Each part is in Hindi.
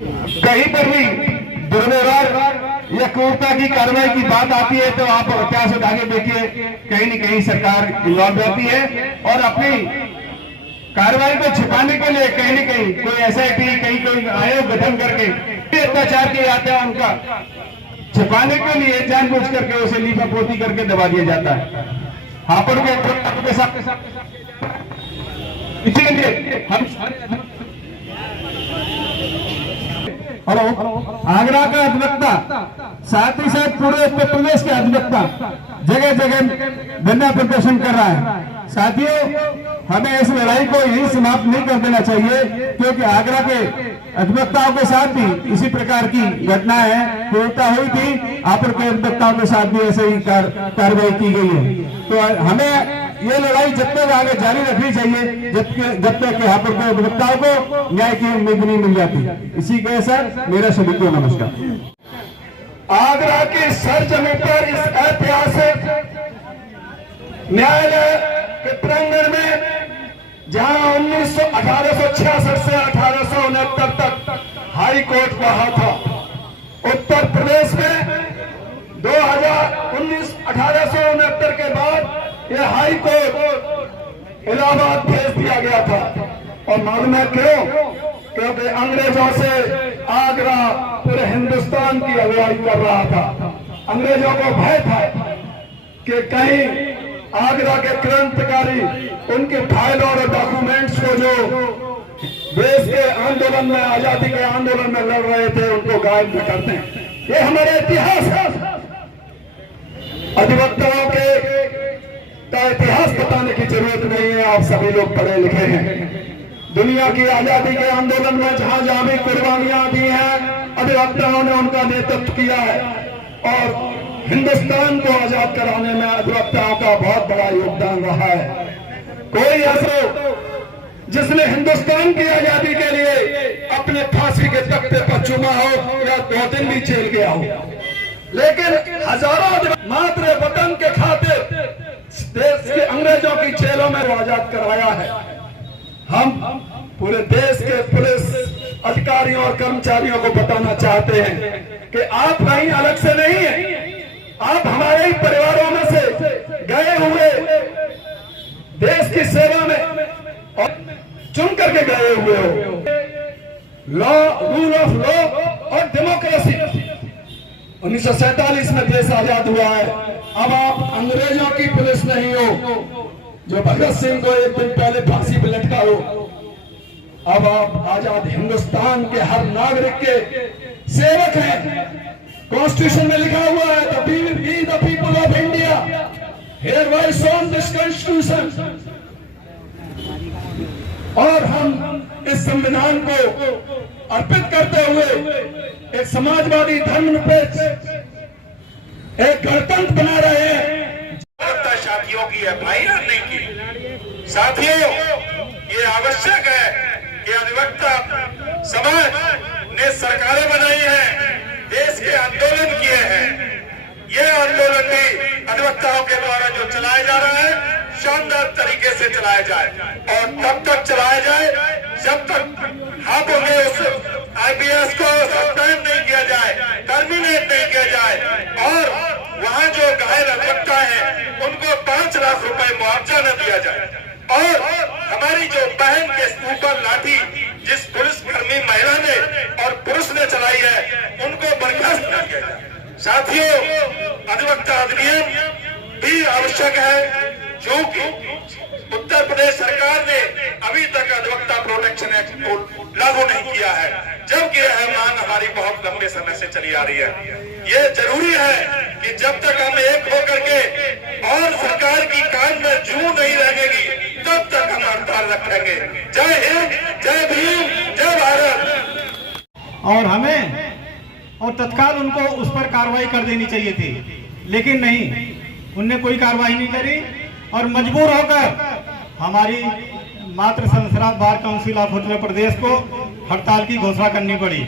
कहीं पर भी दुर्व्यवहार या क्रूरता की कार्रवाई की बात आती है तो आप इतिहास उठा के देखिए, कहीं न कहीं सरकार इन्वॉल्व रहती है और अपनी कार्रवाई को छिपाने के लिए कहीं न कहीं कोई SIT, कहीं कोई आयोग गठन करके अत्याचार किए जाते हैं, उनका छिपाने के लिए जानबूझ करके उसे लीपापोती करके दबा दिया जाता है। हापुड़ के साथ इसीलिए हम आगरा का अधिवक्ता, साथ ही साथ पूरे उत्तर प्रदेश के अधिवक्ता जगह जगह धरना प्रदर्शन कर रहा है। साथियों, हमें इस लड़ाई को यही समाप्त नहीं कर देना चाहिए, क्योंकि आगरा के अधिवक्ताओं के साथ भी इसी प्रकार की घटनाएं क्रूरता हुई थी, हापुड़ के अधिवक्ताओं के साथ भी ऐसे ही कार्रवाई की गई है। तो हमें ये लड़ाई जब तक आगे जारी रखनी चाहिए जब तक हापुड़ के अधिवक्ताओं को न्याय की उम्मीद नहीं मिल जाती। इसी के साथ मेरा सभी को नमस्कार। आगरा के सरजमी पर इस ऐतिहासिक न्यायालय के प्रांगण में, जहां 1866 से 1869 तक हाई कोर्ट रहा था, उत्तर प्रदेश में 2019 1869 के बाद यह हाई कोर्ट इलाहाबाद भेज दिया गया था। और मालूम है क्यों? क्योंकि अंग्रेजों से आगरा पूरे हिंदुस्तान की अगुवाई कर रहा था। अंग्रेजों को भय था कि कहीं आगरा के क्रांतिकारी उनके फाइल और डॉक्यूमेंट्स को जो देश के आंदोलन में, आजादी के आंदोलन में लड़ रहे थे, उनको गायब न करते हैं। ये हमारे इतिहास है। अधिवक्ताओं के इतिहास बताने की जरूरत नहीं है, आप सभी लोग पढ़े लिखे हैं। दुनिया की आजादी के आंदोलन में जहां जहां भी कुर्बानियां दी हैं, अधिवक्ताओं ने उनका नेतृत्व किया है और हिंदुस्तान को आजाद कराने में अधिवक्ताओं का बहुत बड़ा योगदान रहा है। कोई ऐसा जिसने हिंदुस्तान की आजादी के लिए अपने फांसी के तख्ते पर चूमा हो या 2 दिन भी जेल गया हो, लेकिन हजारों मात्र वतन के खातिर देश के अंग्रेजों की जेलों में आजाद कराया है। हम पूरे देश के पुलिस अधिकारियों और कर्मचारियों को बताना चाहते हैं कि आप कहीं अलग से नहीं हैं, आप हमारे ही परिवारों में से गए हुए, देश की सेवा में और चुन करके गए हुए हो। लॉ, रूल ऑफ लॉ और डेमोक्रेसी 1947 में देश आजाद हुआ है। अब आप अंग्रेजों की पुलिस नहीं हो जो भगत सिंह को 1 दिन पहले फांसी पर लटका हो। अब आप आजाद हिंदुस्तान के हर नागरिक के सेवक हैं। कॉन्स्टिट्यूशन में लिखा हुआ है, the people of India hereby sworn this constitution। और हम इस संविधान को अर्पित करते हुए एक समाजवादी धर्म पे एक गणतंत्र बना रहे हैं। साथियों की FIR नहीं की। साथियों, ये आवश्यक है कि अधिवक्ता समाज ने सरकारें बनाई हैं, देश के आंदोलन किए हैं। ये आंदोलन भी अधिवक्ताओं के द्वारा जो चलाया जा रहा है, शानदार तरीके से चलाया जाए और तब तक चलाया जाए जब तक हापुड़ में उस IPS को सस्पेंड नहीं किया जाए, टर्मिनेट नहीं किया जाए और वहाँ जो घायल अधिवक्ता हैं उनको 5 लाख रुपए मुआवजा न दिया जाए और हमारी जो बहन के ऊपर लाठी जिस पुलिसकर्मी महिला ने और पुरुष ने चलाई है, उनको बर्खास्त न किया जाए। साथियों, अधिवक्ता अधिनियम भी आवश्यक है, जो कि उत्तर प्रदेश सरकार ने अभी तक अधिवक्ता प्रोटेक्शन एक्ट को लागू नहीं किया है, जबकि यह मांग हमारी बहुत लंबे समय से चली आ रही है। ये जरूरी है कि जब तक हम एक होकर के और सरकार की कान में जू नहीं लगेगी, तब तक हम हड़ताल रखेंगे। जय हिंद, जय भीम, जय भारत। और हमें और तत्काल उनको उस पर कार्रवाई कर देनी चाहिए थी, लेकिन नहीं, उनने कोई कार्रवाई नहीं करी और मजबूर होकर हमारी मात्र संसद bar council of Uttar Pradesh को हड़ताल की घोषणा करनी पड़ी।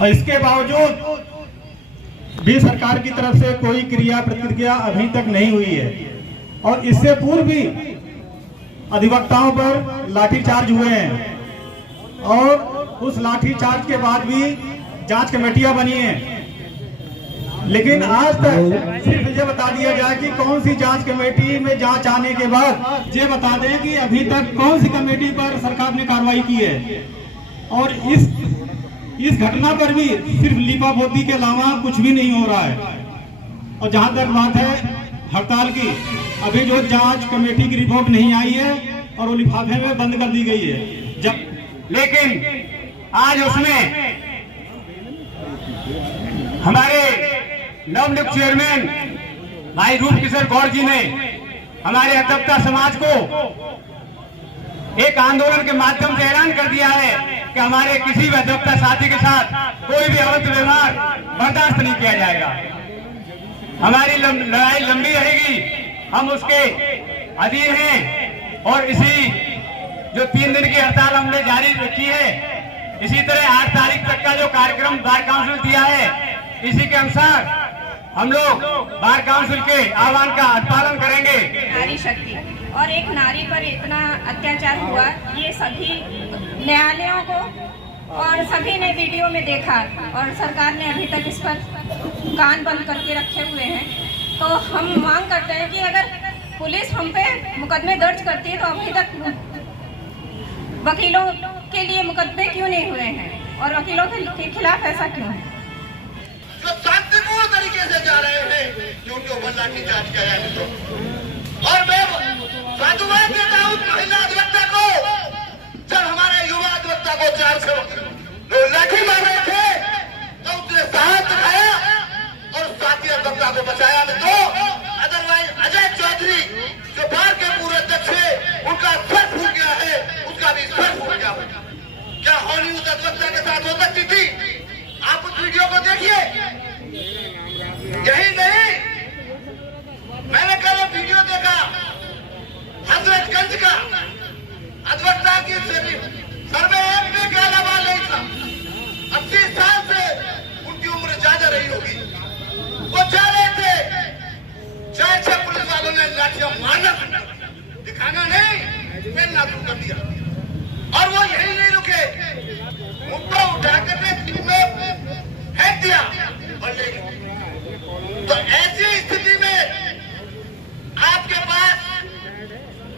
और इसके बावजूद भी सरकार की तरफ से कोई क्रिया प्रतिक्रिया अभी तक नहीं हुई है और इससे पूर्व भी अधिवक्ताओं पर लाठीचार्ज हुए हैं और उस लाठीचार्ज के बाद भी जांच कमेटियां बनी हैं, लेकिन आज तक सिर्फ ये बता दिया जाए कि कौन सी जांच कमेटी में जांच आने के बाद ये बता दें कि अभी तक कौन सी कमेटी पर सरकार ने कार्रवाई की है। और इस घटना पर भी सिर्फ लीपापोती के अलावा कुछ भी नहीं हो रहा है। और जहां तक बात है हड़ताल की, अभी जो जांच कमेटी की रिपोर्ट नहीं आई है और वो लिफाफे में बंद कर दी गई है। लेकिन आज उसमें हमारे नवनियुक्त चेयरमैन भाई रूप किशोर गौर जी ने हमारे अधिवक्ता समाज को एक आंदोलन के माध्यम से ऐलान कर दिया है कि हमारे किसी भी अधिवक्ता साथी के साथ कोई भी अवैध व्यवहार बर्दाश्त नहीं किया जाएगा। हमारी लड़ाई लंबी रहेगी, हम उसके अधीन हैं। और इसी जो 3 दिन की हड़ताल हमने जारी रखी है, इसी तरह 8 तारीख तक का जो कार्यक्रम बार काउंसिल दिया है, इसी के अनुसार हम लोग बार काउंसिल के आह्वान का पालन करेंगे। नारी शक्ति और एक नारी पर इतना अत्याचार हुआ, ये सभी न्यायालयों को और सभी ने वीडियो में देखा और सरकार ने अभी तक इस पर कान बंद करके रखे हुए हैं। तो हम मांग करते हैं कि अगर पुलिस हम पे मुकदमे दर्ज करती है तो अभी तक वकीलों के लिए मुकदमे क्यों नहीं हुए हैं और वकीलों के खिलाफ ऐसा क्यों है? जो शांतिपूर्ण तरीके से जा रहे हैं कि उनके ऊपर लाठीचार्ज किया जाए। और मैं साधुवाद देता हूँ महिला अधिवक्ता को, जब हमारे युवा अधिवक्ता को 4 से लोग लाठी मार रहे थे तो उसने साहस दिखाया और साथी अधिवक्ता को बचाया। में तो अदरवाइज अजय चौधरी जो बार के पूर्व अध्यक्ष है, उनका सर फूट गया है, उसका भी सर फूट गया। क्या होनी उस अधिवक्ता के साथ हो सकती थी? आप उस वीडियो को देखिए। यही नहीं, मैंने कल वीडियो देखा हजरतगंज का, अधिवक्ता की सर्वे एक भी गाला बाल नहीं था। 80 साल से उनकी उम्र ज्यादा रही होगी। वो जा रहे थे, 4-6 पुलिस वालों ने लाठियां मारना दिखाना नहीं, पहनना शुरू कर दिया। और वो यही नहीं रुके, मुद्दा उठाकर फेंक दिया। तो ऐसी स्थिति में आपके पास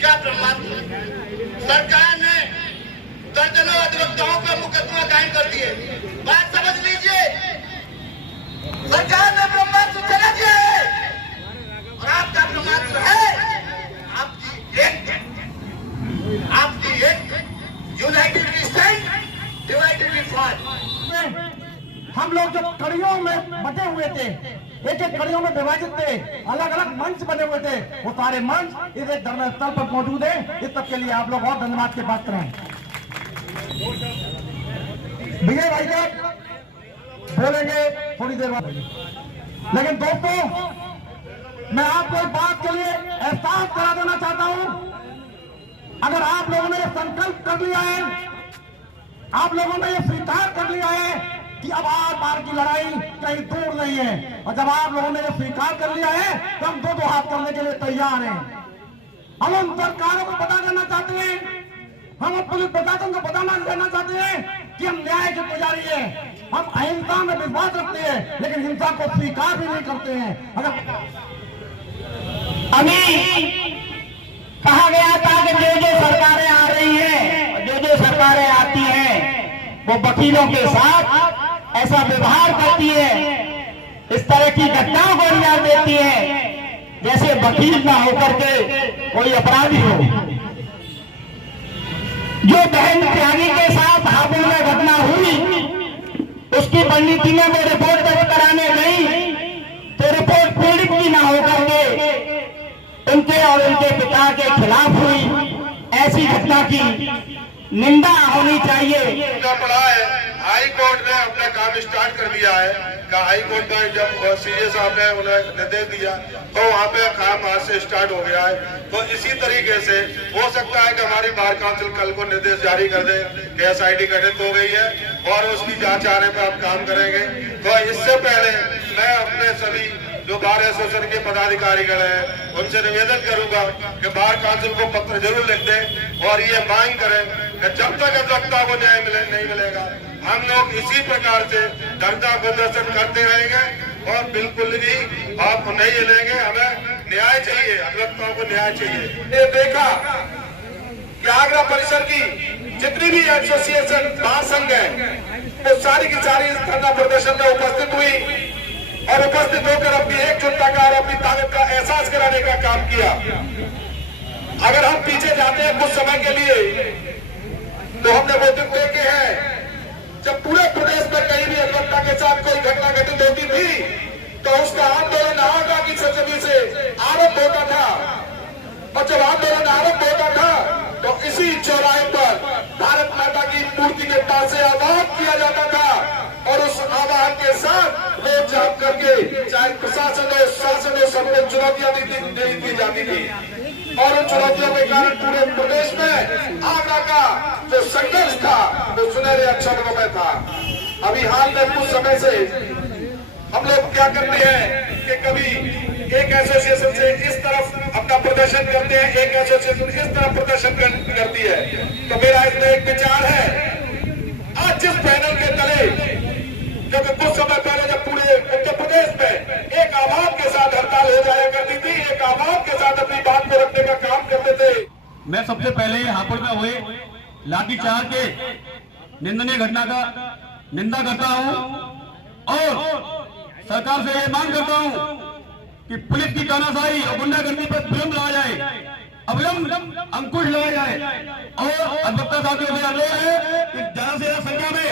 क्या प्रमाण? सरकार ने दर्जनों अधिवक्ताओं पर मुकदमा कायम कर दिए। बात समझ लीजिए, सरकार ने ब्रह्मास्त्र चला दिया है और आपका ब्रह्मास्त्र है आपकी एक united we stand, divided we fall. हम लोग जो कड़ियों में बटे हुए थे, एक-एक कड़ियों में विभाजित थे, अलग-अलग मंच बने हुए थे, वो सारे मंच इस एक धरना स्थल पर मौजूद है। इस सब के लिए आप लोग और धन्यवाद के पात्र हैं। विजय भाई साहब बोलेंगे थोड़ी देर बाद, लेकिन दोस्तों मैं आपको एक बात के लिए एहसास करा देना चाहता हूं। अगर आप लोगों ने संकल्प कर लिया है, आप लोगों ने ये स्वीकार कर लिया है कि अब आर पार की लड़ाई कहीं दूर नहीं है, और जब आप लोगों ने ये स्वीकार कर लिया है तो हम दो हाथ करने के लिए तैयार हैं। हम उन सरकारों को बता देना चाहते हैं, हम पुलिस प्रशासन को बताना देना चाहते हैं कि हम न्याय के पुजारी है, हम अहिंसा में विश्वास रखते हैं, लेकिन हिंसा को स्वीकार भी नहीं करते हैं। अगर अभी कहा गया था कि जो सरकारें आ रही हैं, जो सरकारें आती हैं, वो वकीलों के साथ ऐसा व्यवहार करती है, इस तरह की घटनाओं को अंजाम देती है जैसे वकील ना होकर के कोई अपराधी हो। जो बहन त्यागी के साथ हापुड़ में घटना हुई, उसकी परिणति में वो रिपोर्ट दर्ज कराने गई तो रिपोर्ट पीड़ित की ना होकर के उनके और उनके पिता के खिलाफ हुई। ऐसी घटना की निंदा होनी चाहिए। पड़ा है, हाई कोर्ट ने अपना काम स्टार्ट कर दिया है। हाई कोर्ट का जब सीजे साहब ने उन्हें निर्देश दिया तो वहाँ पे काम आज से स्टार्ट हो गया है। तो इसी तरीके से हो सकता है कि हमारी बार काउंसिल कल को निर्देश जारी कर दे कि एसआईटी गठित हो गई है और उसकी जांच आने पर आप काम करेंगे। तो इससे पहले मैं अपने सभी जो बार एसोसिएशन के पदाधिकारीगण हैं उनसे निवेदन करूंगा कि बार काउंसिल को पत्र जरूर लिख दें और ये मांग करें कि जब तक अधिवक्ता को न्याय नहीं मिलेगा हम लोग इसी प्रकार से धरना प्रदर्शन करते रहेंगे और बिल्कुल भी आपको नहीं हिलेंगे। हमें न्याय चाहिए, अधिवक्ताओं को न्याय चाहिए। ये देखा कि आगरा परिसर की जितनी भी एसोसिएशन महासंघ है वो सारी की सारी इस धरना प्रदर्शन में उपस्थित हुई और उपस्थित होकर अपनी एकजुटता का और अपनी ताकत का एहसास कराने का काम किया। अगर हम पीछे जाते हैं कुछ समय के लिए तो हमने वो दिन देखे हैं जब पूरे प्रदेश में कहीं भी अधिवक्ता के साथ कोई घटना घटित होती थी तो उसका आंदोलन आगरा की सरजमी से आरंभ होता था और जब आंदोलन आरंभ होता था तो इसी चौराहे पर भारत माता की मूर्ति के पास से आह्वान किया जाता था और उस आह्वान के साथ रोड जाम करके चाहे प्रशासन हो शासन हो सबको चुनौतियां दी जाती थी और उन चुनौतियों के कारण पूरे प्रदेश में आगरा का जो संघर्ष था वो सुनहरे अक्षरों में था। अभी हाल में कुछ समय से हम लोग क्या करते हैं कि कभी एक एसोसिएशन से इस तरफ अपना प्रदर्शन करते हैं, एक एसोसिएशन इस तरफ प्रदर्शन करती है। तो मेरा इसमें एक विचार है, आज जिस पैनल के तले, क्योंकि कुछ समय पहले जब पूरे उत्तर प्रदेश में एक आवाज के साथ हड़ताल हो जाया करती थी, एक आवाज के साथ अपनी बात को रखने का काम करते थे। मैं सबसे पहले हापुड़ में हुए लाठीचार्ज के निंदनीय घटना का निंदा करता हूं और सरकार से ये मांग करता हूं कि पुलिस की तानाशाही और गुंडागर्दी पर विलंब लाया जाए, अविलंब अंकुश लगाया जाए और अधिवक्ता साथियों से अनुरोध है कि ज्यादा से ज्यादा संख्या में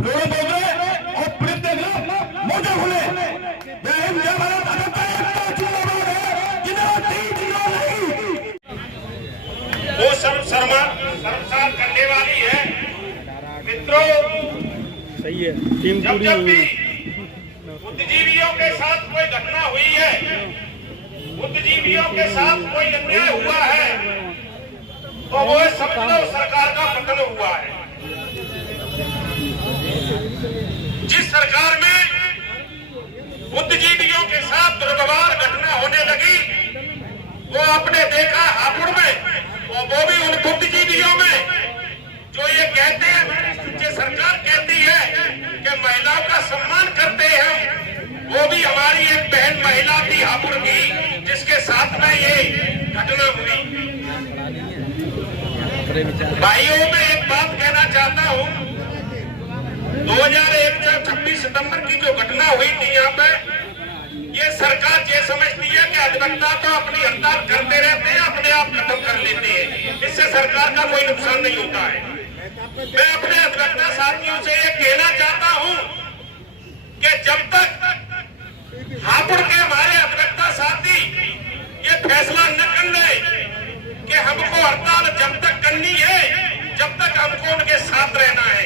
लोग बोल रहे और पुलिस के खिलाफ मोर्चा खोले। जय हिंद, जय भारत, अधिवक्ता एकता जिंदाबाद है, जिंदाबाद नहीं। वो शर्मसार करने वाली है मित्रों। सही है, जब भी बुद्धिजीवियों के साथ कोई घटना हुई है, बुद्धिजीवियों के साथ कोई अन्याय हुआ है तो वो समझ लो सरकार का पतन हुआ है। जिस सरकार में बुद्धिजीवियों के साथ दुर्व्यवहार घटना होने लगी वो आपने देखा हापुड़ में और वो भी उन बुद्धिजीवियों में जो ये कहते हैं, जो सरकार कहती है कि महिलाओं का सम्मान करते हैं, वो भी हमारी एक बहन महिला थी हापुड़ की जिसके साथ में ये घटना हुई। भाइयों मैं एक बात कहना चाहता हूँ, 2001 से 26 सितंबर की जो घटना हुई थी यहाँ पे, ये सरकार ये समझती है कि अधिवक्ता तो अपनी हड़ताल करते रहते हैं, अपने आप खत्म कर लेते हैं, इससे सरकार का कोई नुकसान नहीं होता है। मैं अपने अधिवक्ता साथियों से ये कहना चाहता हूं कि जब तक हापुड़ के हमारे अधिवक्ता साथी ये फैसला न कर ले कि हमको हड़ताल जब तक करनी है, जब तक हमको उनके साथ रहना है,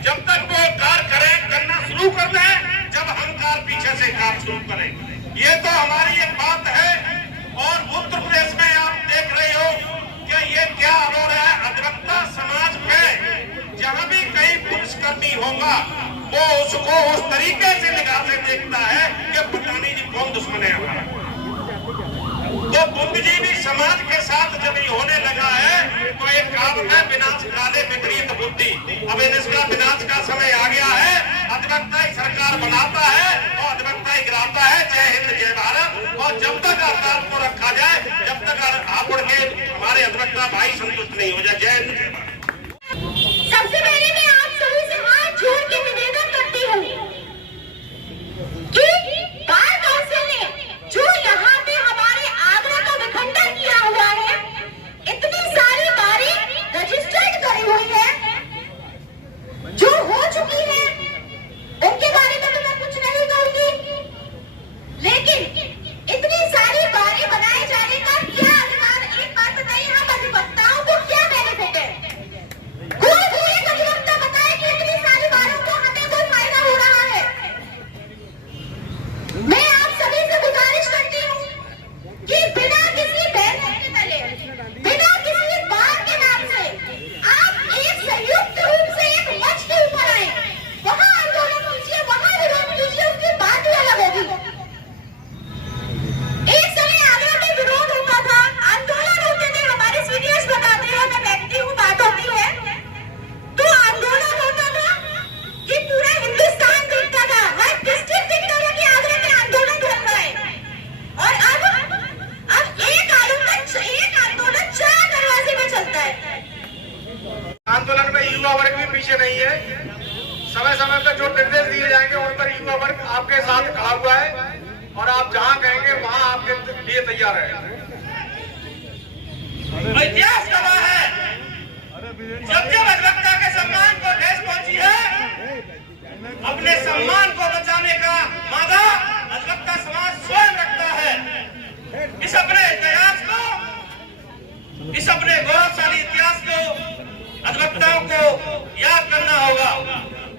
जब तक वो कार्य करना शुरू कर दे, जब हम कार्य पीछे से कार्य शुरू करें, ये तो हमारी एक बात है। और उत्तर प्रदेश में आप देख रहे हो कि ये क्या हो रहा है, अधिवक्ता समाज में जहां भी कहीं पुलिसकर्मी होगा वो उसको उस तरीके से निगाह से देखता है कि पता नहीं जी कौन दुश्मन है हमारा। तो बुद्धिजीवी समाज के साथ जब ये होने लगा है तो एक काम है विनाश काले विपरीत बुद्धि। अब इसका विनाश का समय आ गया है, अधिवक्ता ही सरकार बनाता है और अधिवक्ता ही गिराता है। जय हिंद, जय भारत। और जब तक हड़ताल को रखा जाए, जब तक हापुड़ के हमारे अधिवक्ता भाई संतुष्ट नहीं हो जाए। जय हिंद, जय भारत। सबसे पहले मैं आप सभी से हाथ जोड़ के निवेदन करती हूँ कि बार काउंसिल ने जो यहाँ पे हमारे आगरा का विखंडन किया हुआ है, इतनी सारी बारें रजिस्टर्ड करी हुई है, जो हो चुकी है उनके बारे में तो मैं कुछ नहीं कहूंगी, लेकिन इतनी सारी बारें बनाए जाने का क्या अधिकार, एक बात बताइए, हम अधिवक्ताओं को क्या बेनिफिट है? युवा वर्ग भी पीछे नहीं है। समय समय पर जो निर्देश दिए जाएंगे उन पर युवा वर्ग आपके साथ खड़ा हुआ है और आप जहां कहेंगे वहां आपके लिए तैयार है। इतिहास गवाह है, जब जब अधिवक्ता के सम्मान को ठेस पहुंची है, अपने सम्मान को बचाने का मादा